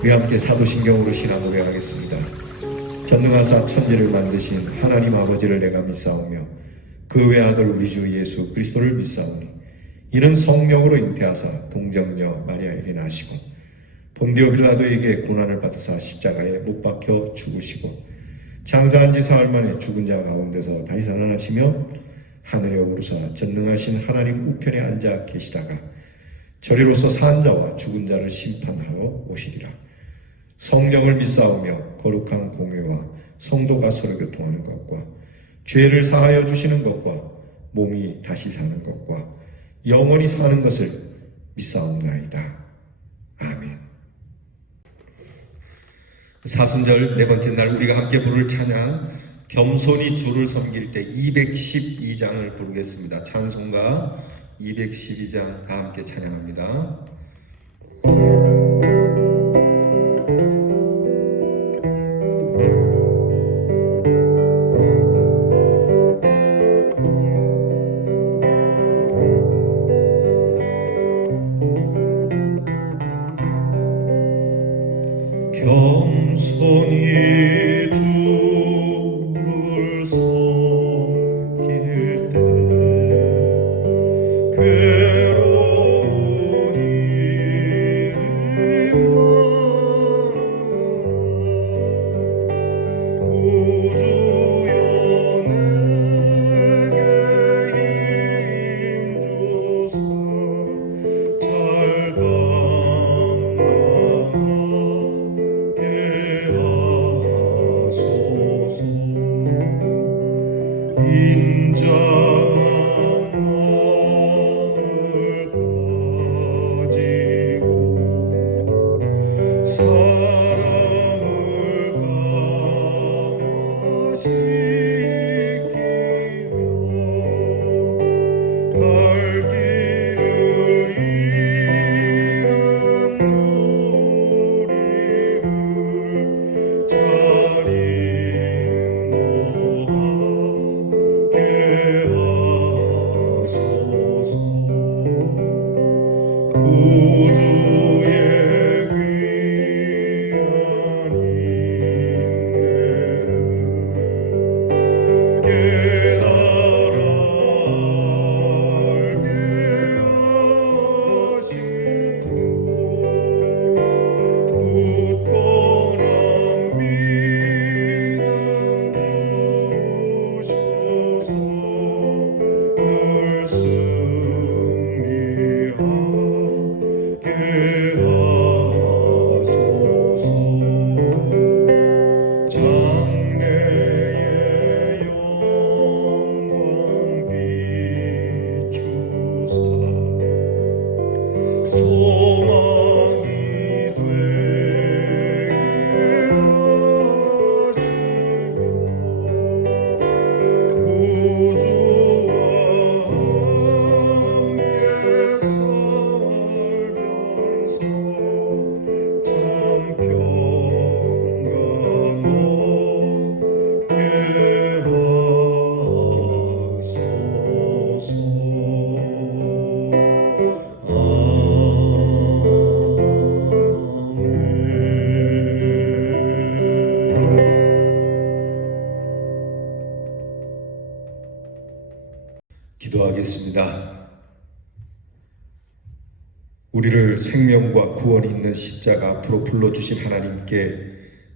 우리 함께 사도신경으로 신앙 고백하겠습니다. 전능하사 천지를 만드신 하나님 아버지를 내가 믿사오며 그 외아들 우리 주 예수 그리스도를 믿사오니 이는 성령으로 잉태하사 동정녀 마리아에게 나시고 본디오 빌라도에게 고난을 받으사 십자가에 못 박혀 죽으시고 장사한 지 사흘 만에 죽은 자 가운데서 다시 살아나시며 하늘에 오르사 전능하신 하나님 우편에 앉아 계시다가 저리로서 산 자와 죽은 자를 심판하러 오시리라. 성령을 믿사오며 거룩한 공회와 성도가 서로 교통하는 것과 죄를 사하여 주시는 것과 몸이 다시 사는 것과 영원히 사는 것을 믿사옵나이다. 아멘. 사순절 네 번째 날 우리가 함께 부를 찬양 겸손히 주를 섬길 때 212장을 부르겠습니다. 찬송가 212장 다 함께 찬양합니다. 겸손히 주를 섬길 때 괴로운 일이 많아 구주여 내게 힘주사 잘 인자한 마음을 가지고 사랑을 강화시키며 갈 길을 잃은 누림을 잘 구주의 귀한 인내를 깨달아 알게 하시고 굳건한 믿음 주셔서 늘 승리하게 하소서. 장래의 영광 비추사 소망이 되게 하시며 구주와 함께 살면서 참 평강 얻게 하소서. 기도하겠습니다. 우리를 생명과 구원이 있는 십자가 앞으로 불러주신 하나님께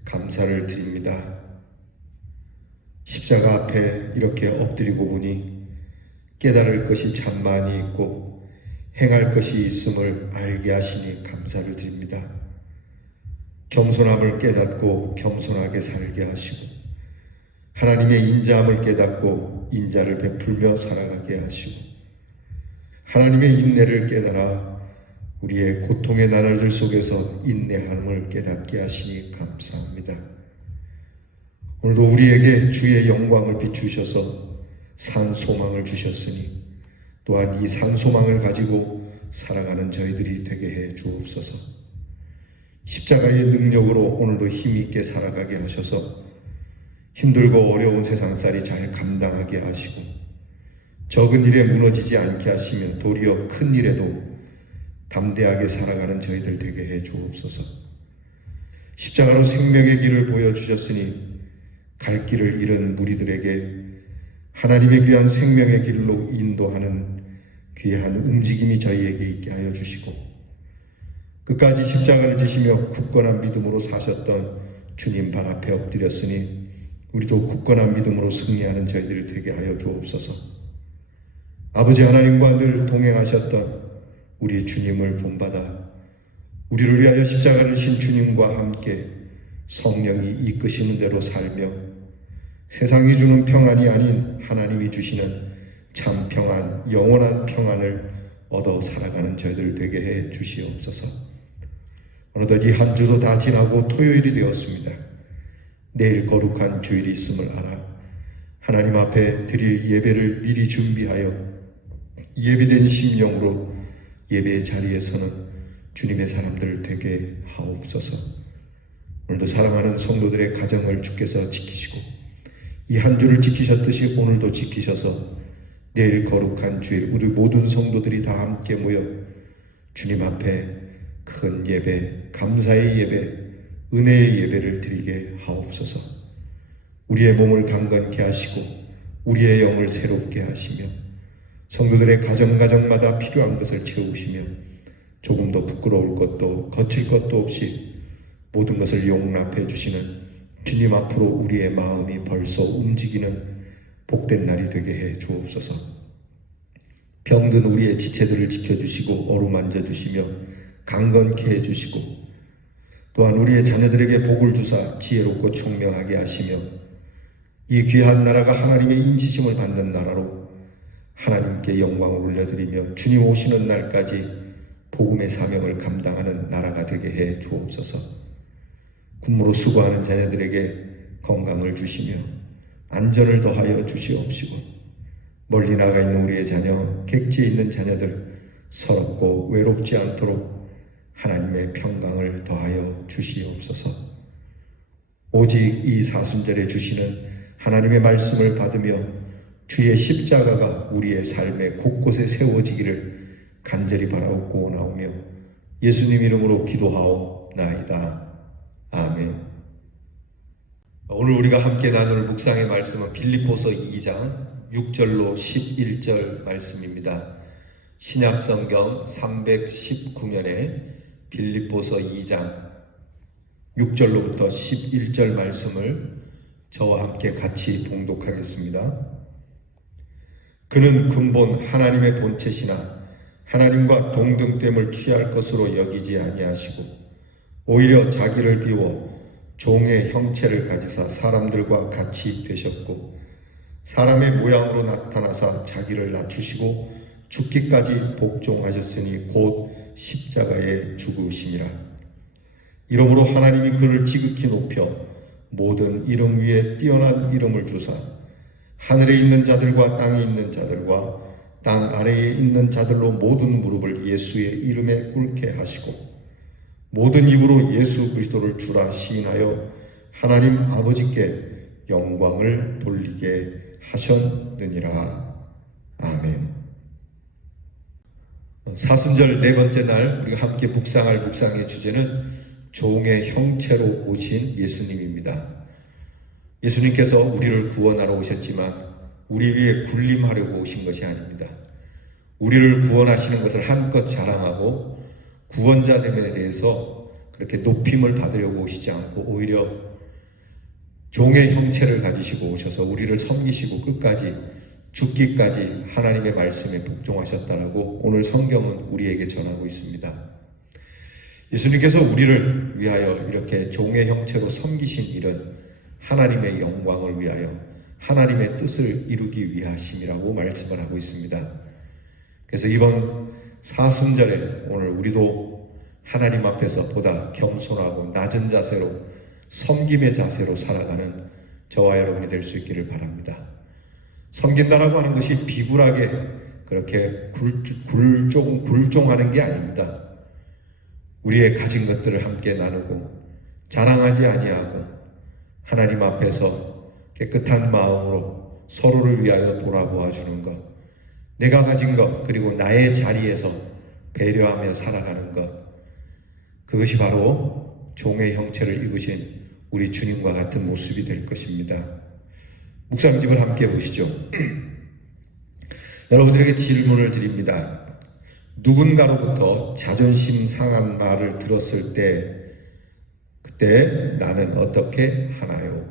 감사를 드립니다. 십자가 앞에 이렇게 엎드리고 보니 깨달을 것이 참 많이 있고 행할 것이 있음을 알게 하시니 감사를 드립니다. 겸손함을 깨닫고 겸손하게 살게 하시고 하나님의 인자함을 깨닫고 인자를 베풀며 살아가게 하시고 하나님의 인내를 깨달아 우리의 고통의 나날들 속에서 인내함을 깨닫게 하시니 감사합니다. 오늘도 우리에게 주의 영광을 비추셔서 산 소망을 주셨으니 또한 이 산 소망을 가지고 살아가는 저희들이 되게 해 주옵소서. 십자가의 능력으로 오늘도 힘있게 살아가게 하셔서 힘들고 어려운 세상살이 잘 감당하게 하시고 적은 일에 무너지지 않게 하시면 도리어 큰 일에도 담대하게 살아가는 저희들 되게 해 주옵소서. 십자가로 생명의 길을 보여주셨으니 갈 길을 잃은 무리들에게 하나님의 귀한 생명의 길로 인도하는 귀한 움직임이 저희에게 있게 하여 주시고, 끝까지 십자가를 지시며 굳건한 믿음으로 사셨던 주님 발 앞에 엎드렸으니 우리도 굳건한 믿음으로 승리하는 저희들이 되게 하여 주옵소서. 아버지 하나님과 늘 동행하셨던 우리 주님을 본받아 우리를 위하여 십자가를 진 주님과 함께 성령이 이끄시는 대로 살며 세상이 주는 평안이 아닌 하나님이 주시는 참 평안, 영원한 평안을 얻어 살아가는 저희들 되게 해 주시옵소서. 어느덧 이 한 주도 다 지나고 토요일이 되었습니다. 내일 거룩한 주일이 있음을 알아 하나님 앞에 드릴 예배를 미리 준비하여 예비된 심령으로 예배의 자리에 서는 주님의 사람들 되게 하옵소서. 오늘도 사랑하는 성도들의 가정을 주께서 지키시고 이 한 주를 지키셨듯이 오늘도 지키셔서 내일 거룩한 주일 우리 모든 성도들이 다 함께 모여 주님 앞에 큰 예배, 감사의 예배, 은혜의 예배를 드리게 하옵소서. 우리의 몸을 강건케 하시고 우리의 영을 새롭게 하시며 성도들의 가정마다 필요한 것을 채우시며 조금도 부끄러울 것도 거칠 것도 없이 모든 것을 용납해 주시는 주님 앞으로 우리의 마음이 벌써 움직이는 복된 날이 되게 해 주옵소서. 병든 우리의 지체들을 지켜주시고 어루만져 주시며 강건케 해주시고 또한 우리의 자녀들에게 복을 주사 지혜롭고 총명하게 하시며 이 귀한 나라가 하나님의 인치심을 받는 나라로 하나님께 영광을 올려드리며 주님 오시는 날까지 복음의 사명을 감당하는 나라가 되게 해 주옵소서. 군무로 수고하는 자녀들에게 건강을 주시며 안전을 더하여 주시옵시고 멀리 나가 있는 우리의 자녀, 객지에 있는 자녀들 서럽고 외롭지 않도록 하나님의 평강을 더하여 주시옵소서. 오직 이 사순절에 주시는 하나님의 말씀을 받으며 주의 십자가가 우리의 삶의 곳곳에 세워지기를 간절히 바라옵고 나오며 예수님 이름으로 기도하옵나이다. 아멘. 오늘 우리가 함께 나눌 묵상의 말씀은 빌립보서 2장 6절로 11절 말씀입니다. 신약성경 319면에 빌립보서 2장 6절로부터 11절 말씀을 저와 함께 같이 봉독하겠습니다. 그는 근본 하나님의 본체시나 하나님과 동등됨을 취할 것으로 여기지 아니하시고 오히려 자기를 비워 종의 형체를 가지사 사람들과 같이 되셨고 사람의 모양으로 나타나사 자기를 낮추시고 죽기까지 복종하셨으니 곧 십자가에 죽으심이라. 이러므로 하나님이 그를 지극히 높여 모든 이름 위에 뛰어난 이름을 주사 하늘에 있는 자들과 땅에 있는 자들과 땅 아래에 있는 자들로 모든 무릎을 예수의 이름에 꿇게 하시고 모든 입으로 예수 그리스도를 주라 시인하여 하나님 아버지께 영광을 돌리게 하셨느니라. 아멘. 사순절 네 번째 날 우리가 함께 묵상할 묵상의 주제는 종의 형체로 오신 예수님입니다. 예수님께서 우리를 구원하러 오셨지만 우리 위에 군림하려고 오신 것이 아닙니다. 우리를 구원하시는 것을 한껏 자랑하고 구원자됨에 대해서 그렇게 높임을 받으려고 오시지 않고 오히려 종의 형체를 가지시고 오셔서 우리를 섬기시고 끝까지 죽기까지 하나님의 말씀에 복종하셨다라고 오늘 성경은 우리에게 전하고 있습니다. 예수님께서 우리를 위하여 이렇게 종의 형체로 섬기신 일은 하나님의 영광을 위하여 하나님의 뜻을 이루기 위하심이라고 말씀을 하고 있습니다. 그래서 이번 사순절에 오늘 우리도 하나님 앞에서 보다 겸손하고 낮은 자세로 섬김의 자세로 살아가는 저와 여러분이 될 수 있기를 바랍니다. 섬긴다라고 하는 것이 비굴하게 그렇게 굴종하는 게 아닙니다. 우리의 가진 것들을 함께 나누고 자랑하지 아니하고 하나님 앞에서 깨끗한 마음으로 서로를 위하여 돌아보아 주는 것, 내가 가진 것 그리고 나의 자리에서 배려하며 살아가는 것, 그것이 바로 종의 형체를 입으신 우리 주님과 같은 모습이 될 것입니다. 묵상집을 함께 보시죠. 여러분들에게 질문을 드립니다. 누군가로부터 자존심 상한 말을 들었을 때 그때 나는 어떻게 하나요?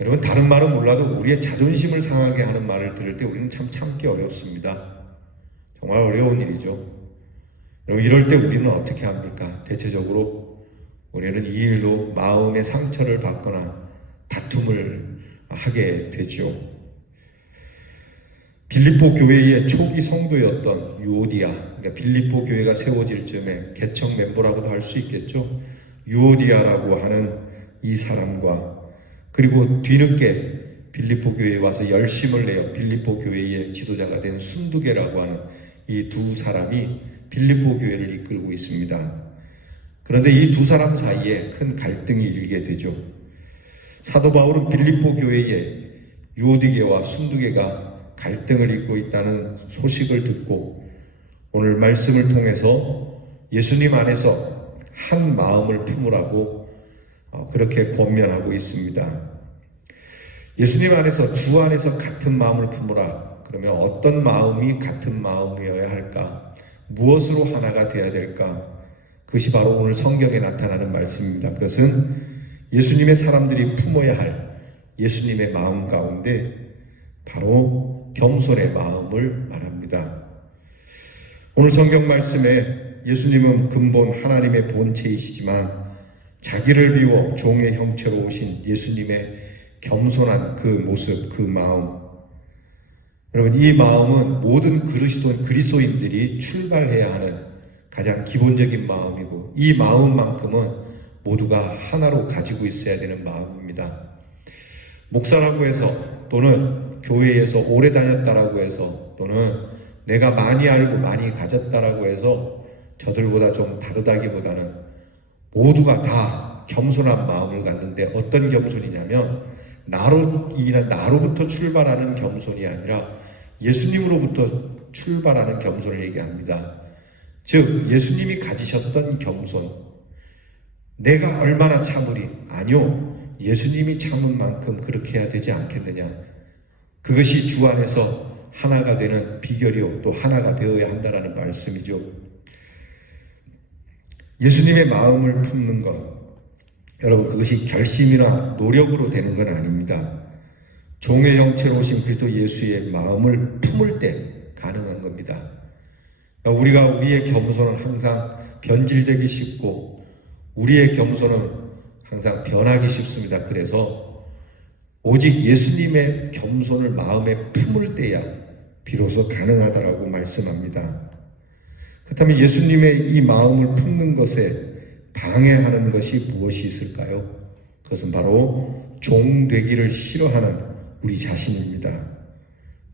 여러분, 다른 말은 몰라도 우리의 자존심을 상하게 하는 말을 들을 때 우리는 참 참기 어렵습니다. 정말 어려운 일이죠. 여러분, 이럴 때 우리는 어떻게 합니까? 대체적으로 우리는 이 일로 마음의 상처를 받거나 다툼을 하게 되죠. 빌립보 교회의 초기 성도였던 유오디아, 그러니까 빌립보 교회가 세워질 즈음에 개척 멤버라고도 할 수 있겠죠. 유오디아라고 하는 이 사람과 그리고 뒤늦게 빌립보 교회에 와서 열심을 내어 빌립보 교회의 지도자가 된 순두계라고 하는 이 두 사람이 빌립보 교회를 이끌고 있습니다. 그런데 이 두 사람 사이에 큰 갈등이 일게 되죠. 사도 바울은 빌립보 교회에 유오디게와 순두계가 갈등을 잇고 있다는 소식을 듣고 오늘 말씀을 통해서 예수님 안에서 한 마음을 품으라고 그렇게 권면하고 있습니다. 예수님 안에서, 주 안에서 같은 마음을 품으라. 그러면 어떤 마음이 같은 마음이어야 할까? 무엇으로 하나가 되어야 될까? 그것이 바로 오늘 성경에 나타나는 말씀입니다. 그것은 예수님의 사람들이 품어야 할 예수님의 마음 가운데 바로 겸손의 마음을 말합니다. 오늘 성경 말씀에 예수님은 근본 하나님의 본체이시지만 자기를 비워 종의 형체로 오신 예수님의 겸손한 그 모습, 그 마음. 여러분, 이 마음은 모든 그리스도인들이 출발해야 하는 가장 기본적인 마음이고 이 마음만큼은 모두가 하나로 가지고 있어야 되는 마음입니다. 목사라고 해서 또는 교회에서 오래 다녔다라고 해서 또는 내가 많이 알고 많이 가졌다라고 해서 저들보다 좀 다르다기보다는 모두가 다 겸손한 마음을 갖는데 어떤 겸손이냐면 나로부터 출발하는 겸손이 아니라 예수님으로부터 출발하는 겸손을 얘기합니다. 즉 예수님이 가지셨던 겸손, 내가 얼마나 참으리? 아니요, 예수님이 참은 만큼 그렇게 해야 되지 않겠느냐. 그것이 주 안에서 하나가 되는 비결이요 또 하나가 되어야 한다는 말씀이죠. 예수님의 마음을 품는 것, 여러분, 그것이 결심이나 노력으로 되는 건 아닙니다. 종의 형체로 오신 그리스도 예수의 마음을 품을 때 가능한 겁니다. 우리가 우리의 겸손은 항상 변질되기 쉽고 우리의 겸손은 항상 변하기 쉽습니다. 그래서 오직 예수님의 겸손을 마음에 품을 때야 비로소 가능하다라고 말씀합니다. 그렇다면 예수님의 이 마음을 품는 것에 방해하는 것이 무엇이 있을까요? 그것은 바로 종 되기를 싫어하는 우리 자신입니다.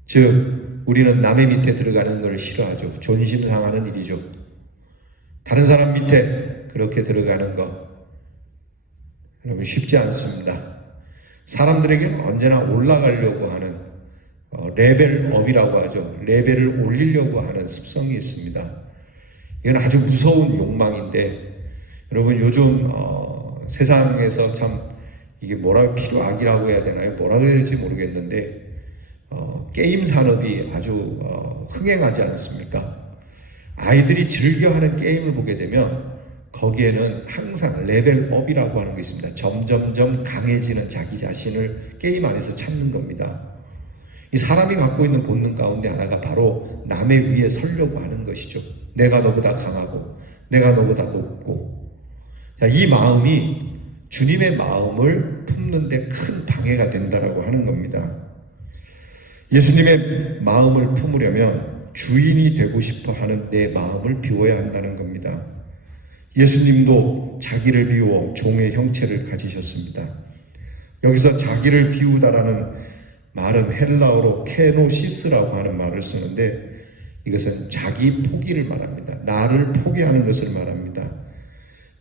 즉 우리는 남의 밑에 들어가는 것을 싫어하죠. 존심 상하는 일이죠. 다른 사람 밑에 그렇게 들어가는 것 여러분 쉽지 않습니다. 사람들에게는 언제나 올라가려고 하는 레벨업이라고 하죠. 레벨을 올리려고 하는 습성이 있습니다. 이건 아주 무서운 욕망인데 여러분 요즘 세상에서 참 이게 뭐라고 필요악이라고 해야 되나요? 뭐라고 해야 될지 모르겠는데 게임 산업이 아주 흥행하지 않습니까? 아이들이 즐겨하는 게임을 보게 되면 거기에는 항상 레벨업이라고 하는 게 있습니다. 점점점 강해지는 자기 자신을 게임 안에서 찾는 겁니다. 이 사람이 갖고 있는 본능 가운데 하나가 바로 남의 위에 서려고 하는 것이죠. 내가 너보다 강하고 내가 너보다 높고. 자, 이 마음이 주님의 마음을 품는 데 큰 방해가 된다라고 하는 겁니다. 예수님의 마음을 품으려면 주인이 되고 싶어 하는 내 마음을 비워야 한다는 겁니다. 예수님도 자기를 비워 종의 형체를 가지셨습니다. 여기서 자기를 비우다라는 말은 헬라어로 케노시스라고 하는 말을 쓰는데 이것은 자기 포기를 말합니다. 나를 포기하는 것을 말합니다.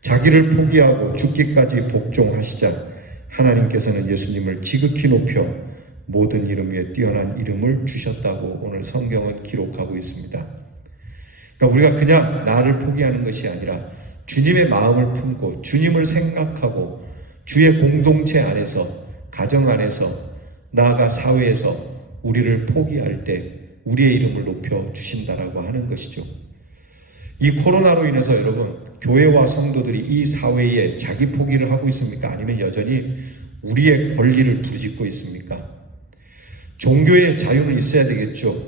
자기를 포기하고 죽기까지 복종하시자 하나님께서는 예수님을 지극히 높여 모든 이름 위에 뛰어난 이름을 주셨다고 오늘 성경은 기록하고 있습니다. 그러니까 우리가 그냥 나를 포기하는 것이 아니라 주님의 마음을 품고 주님을 생각하고 주의 공동체 안에서, 가정 안에서, 나아가 사회에서 우리를 포기할 때 우리의 이름을 높여 주신다라고 하는 것이죠. 이 코로나로 인해서 여러분, 교회와 성도들이 이 사회에 자기 포기를 하고 있습니까? 아니면 여전히 우리의 권리를 부르짖고 있습니까? 종교의 자유는 있어야 되겠죠.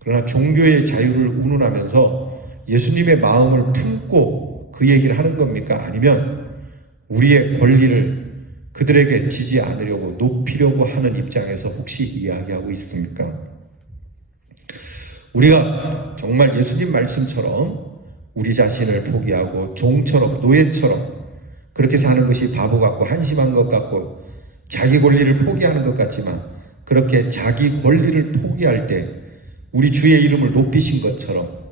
그러나 종교의 자유를 운운하면서 예수님의 마음을 품고 그 얘기를 하는 겁니까? 아니면 우리의 권리를 그들에게 지지 않으려고 높이려고 하는 입장에서 혹시 이야기하고 있습니까? 우리가 정말 예수님 말씀처럼 우리 자신을 포기하고 종처럼, 노예처럼 그렇게 사는 것이 바보 같고 한심한 것 같고 자기 권리를 포기하는 것 같지만, 그렇게 자기 권리를 포기할 때 우리 주의 이름을 높이신 것처럼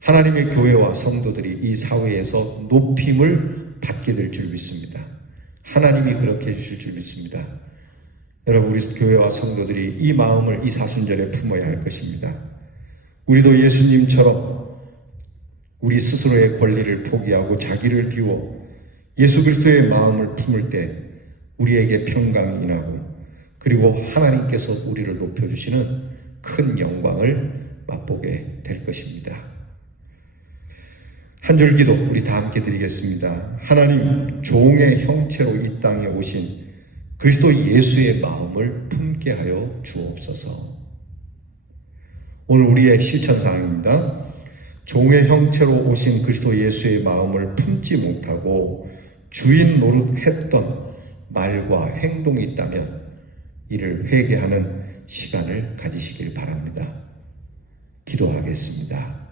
하나님의 교회와 성도들이 이 사회에서 높임을 받게 될 줄 믿습니다. 하나님이 그렇게 해주실 줄 믿습니다. 여러분, 우리 교회와 성도들이 이 마음을 이 사순절에 품어야 할 것입니다. 우리도 예수님처럼 우리 스스로의 권리를 포기하고 자기를 비워 예수 그리스도의 마음을 품을 때 우리에게 평강이 임하고, 그리고 하나님께서 우리를 높여주시는 큰 영광을 맛보게 될 것입니다. 한 줄 기도 우리 다 함께 드리겠습니다. 하나님, 종의 형체로 이 땅에 오신 그리스도 예수의 마음을 품게 하여 주옵소서. 오늘 우리의 실천사항입니다. 종의 형체로 오신 그리스도 예수의 마음을 품지 못하고 주인 노릇했던 말과 행동이 있다면 이를 회개하는 시간을 가지시길 바랍니다. 기도하겠습니다.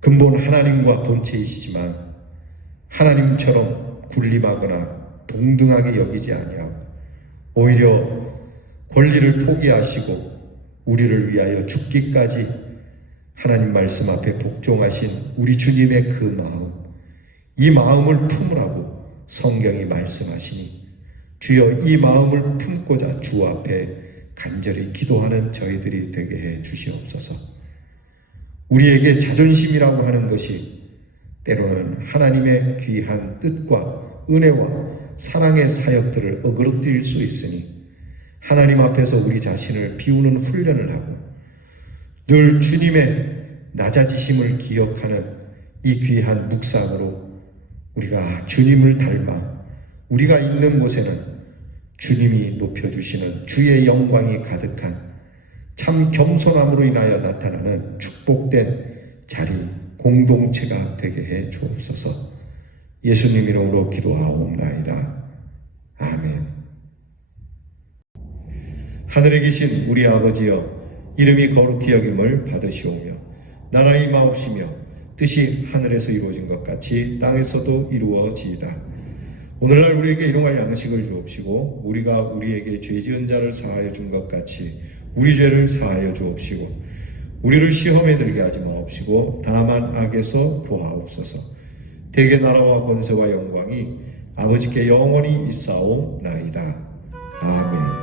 근본 하나님과 본체이시지만 하나님처럼 군림하거나 동등하게 여기지 아니하고 오히려 권리를 포기하시고 우리를 위하여 죽기까지 하나님 말씀 앞에 복종하신 우리 주님의 그 마음, 이 마음을 품으라고 성경이 말씀하시니 주여 이 마음을 품고자 주 앞에 간절히 기도하는 저희들이 되게 해 주시옵소서. 우리에게 자존심이라고 하는 것이 때로는 하나님의 귀한 뜻과 은혜와 사랑의 사역들을 어그러뜨릴 수 있으니 하나님 앞에서 우리 자신을 비우는 훈련을 하고 늘 주님의 낮아지심을 기억하는 이 귀한 묵상으로 우리가 주님을 닮아 우리가 있는 곳에는 주님이 높여주시는 주의 영광이 가득한 참 겸손함으로 인하여 나타나는 축복된 자리, 공동체가 되게 해 주옵소서. 예수님 이름으로 기도하옵나이다. 아멘. 하늘에 계신 우리 아버지여, 이름이 거룩히 여김을 받으시오며 나라의 임하옵시며 뜻이 하늘에서 이루어진 것 같이 땅에서도 이루어지이다. 오늘날 우리에게 일용할 양식을 주옵시고 우리가 우리에게 죄 지은 자를 사하여 준 것 같이 우리 죄를 사하여 주옵시고 우리를 시험에 들게 하지 마옵시고 다만 악에서 구하옵소서. 대개 나라와 권세와 영광이 아버지께 영원히 있사오나이다. 아멘.